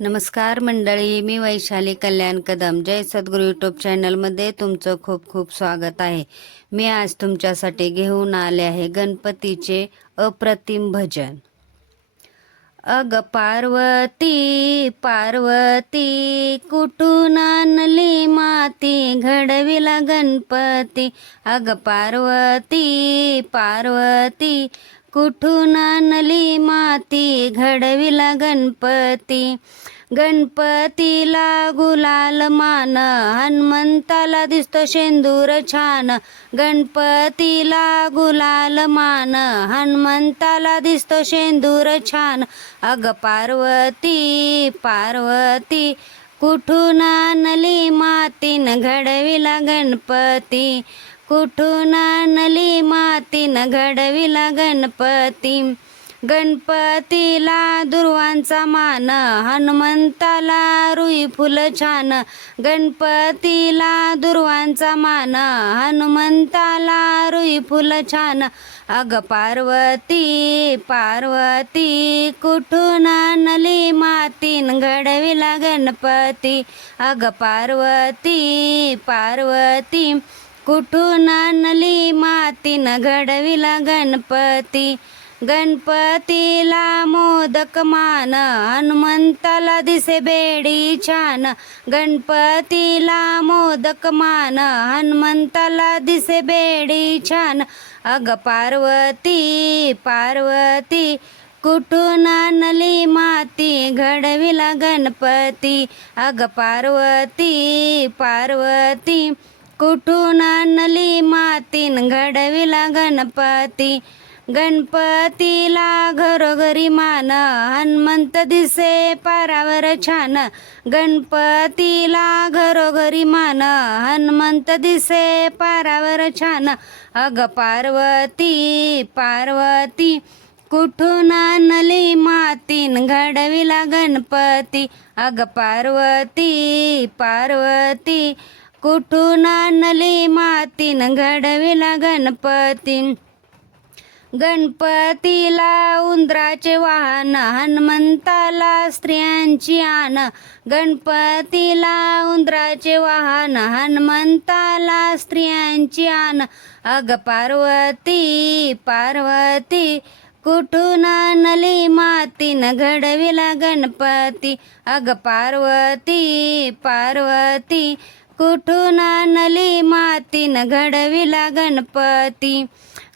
नमस्कार मंडळी मी वैशाली कल्याण कदम. जय सद्गुरू यूट्यूब चॅनलमध्ये तुमचं खूप खूप स्वागत आहे. मी आज तुमच्यासाठी घेऊन आले आहे गणपतीचे अप्रतिम भजन. अग पार्वती पार्वती कुठून आणली माती? घडविला गणपती. अग पार्वती पार्वती कुठून आणली माती? घडविला गणपती. गणपतीला गुलाल मान. हनुमंताला दिसतो शेंदूर छान. गणपतीला गुलाल मान. हनुमंताला दिसतो शेंदूर छान. अग पार्वती पार्वती कुठून आणली मातीन? घडविला गणपती. कुठून आणली मातीन घडविला गणपती? गणपतीला दुर्वांचा मान हनुमंताला रुई फुल छान. गणपतीला दुर्वांचा मान हनुमंताला रुई फुल छान. अग पार्वती पार्वती कुठून आणली मातीन घडविला गणपती? अग पार्वती पार्वती कुठून आणली मातीन घडविला गणपती? गणपतीला मोदक मान हनुमंताला दिसे बेडी छान. गणपतीला मोदक मान हनुमंताला दिसे बेडी छान. अग पार्वती पार्वती कुठून आणली माती? घडविला गणपती. अग पार्वती पार्वती कुठून आणली मातीन घडविला गणपती? गणपतीला घरोघरी मान हनुमंत दिसे पारावर छान. गणपतीला घरोघरी मान हनुमंत दिसे पारावर छान. अग पार्वती पार्वती कुठून आणली मातीन घडविला गणपती? अग पार्वती पार्वती कुठून आणली मातीन घडविला गणपती? गणपतीला उंदराचे वाहन हनुमंताला स्त्रियांची आन. गणपतीला उंदराचे वाहन हनुमंताला स्त्रियांची आन. अग पार्वती पार्वती कुठून आणली मातीन घडविला गणपती? अग पार्वती पार्वती कुठून आणली मातीन घडविला गणपती?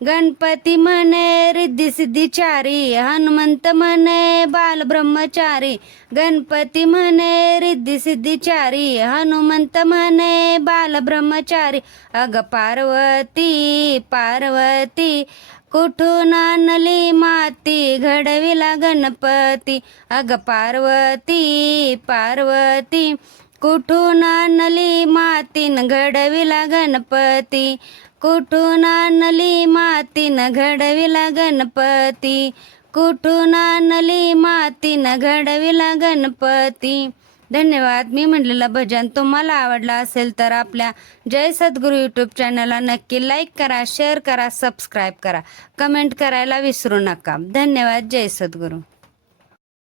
गणपती म्हणे रिद्धी सिद्धीचारी हनुमंत म्हणे बाल ब्रह्मचारी. गणपती म्हणे रिद्धी सिद्धीचारी हनुमंत म्हणे बाल ब्रह्मचारी. अग पार्वती पार्वती कुठून आणली माती घडविला गणपती? अग पार्वती पार्वती कुठून आणली मातीन घडविला गणपती? कुठून आणली मातीन घडविला गणपती? कुठून आणली मातीन घडविला गणपती? धन्यवाद. मी म्हटलेलं भजन तुम्हाला आवडलं असेल तर आपल्या जय सद्गुरू यूट्यूब चॅनलला नक्की लाईक करा शेअर करा सबस्क्राईब करा. कमेंट करायला विसरू नका. धन्यवाद. जय सद्गुरू.